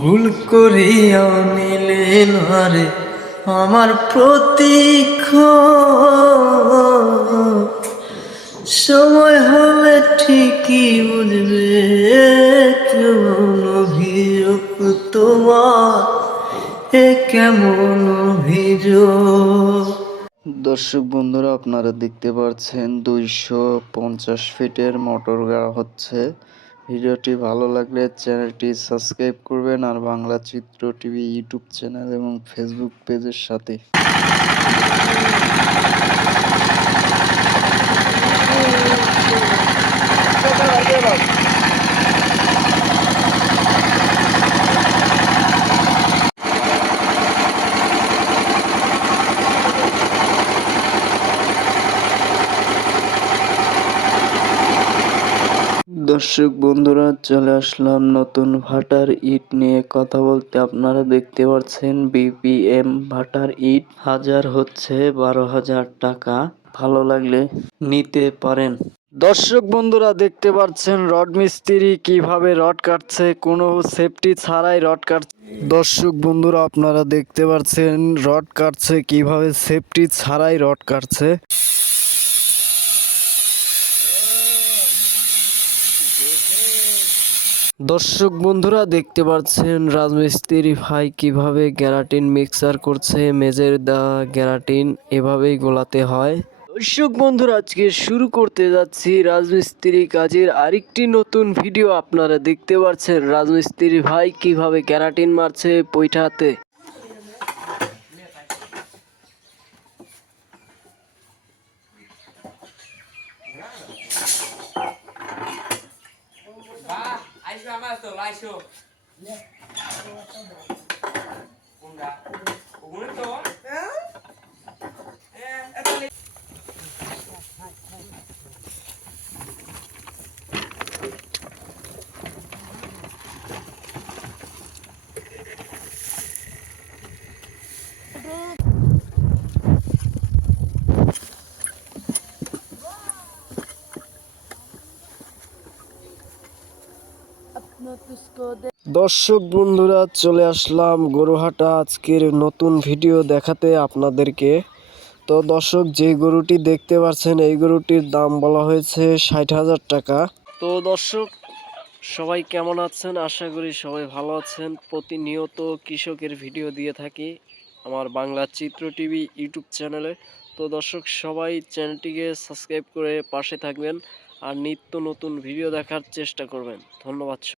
ভুল করিয়া নিলে না রে আমার প্রতীক্ষণ, সময় হলে ঠিকই বুঝবে কেমন অভিযোগ তোমার, এ কেমন অভিযোগ। দর্শক বন্ধুরা, আপনারা দেখতে পাচ্ছেন 250 ফিটের মোটর গাড়া হচ্ছে। ভিডিওটি ভালো লাগলে চ্যানেলটি সাবস্ক্রাইব করবেন আর বাংলা চিত্র টিভি ইউটিউব চ্যানেল এবং ফেসবুক পেজের সাথে। দর্শক বন্ধুরা, চলে আসলাম নতুন ভাটার ইট নিয়ে কথা বলতে। আপনারা দেখতে পাচ্ছেন বিপিএম ভাটার ইট হাজার হচ্ছে 12,000 টাকা। ভালো লাগলে নিতে পারেন। দর্শক বন্ধুরা, দেখতে পাচ্ছেন রড মিস্ত্রি কিভাবে রড কাটছে, কোনো সেফটি ছাড়াই রড কাটছে। দর্শক বন্ধুরা, আপনারা দেখতে পাচ্ছেন রড কাটছে কিভাবে সেফটি ছাড়াই রড কাটছে। দর্শক বন্ধুরা, দেখতে পাচ্ছেন রাজমিস্ত্রি ভাই কিভাবে গ্যারাটিন মিক্সার করছে। মেজের দা গ্যারাটিন এভাবেই গোলাতে হয়। দর্শক বন্ধুরা, আজকে শুরু করতে যাচ্ছি রাজমিস্ত্রি কাজের আরেকটি নতুন ভিডিও। আপনারা দেখতে পাচ্ছেন রাজমিস্ত্রি ভাই কিভাবে গ্যারাটিন মারছে পৈঠাতে। দর্শক বন্ধুরা, চলে আসলাম গরুহাটা আজকের নতুন ভিডিও দেখাতে আপনাদেরকে। তো দর্শক, যে গরুটি দেখতে পাচ্ছেন এই গরুটির দাম বলা হয়েছে 60,000 টাকা। তো দর্শক, সবাই কেমন আছেন? আশা করি সবাই ভালো আছেন। প্রতিনিয়ত কৃষকের ভিডিও দিয়ে থাকি আমার বাংলা চিত্র টিভি ইউটিউব চ্যানেলে। তো দর্শক, সবাই চ্যানেলটিকে সাবস্ক্রাইব করে পাশে থাকবেন আর নিত্য নতুন ভিডিও দেখার চেষ্টা করবেন। ধন্যবাদ।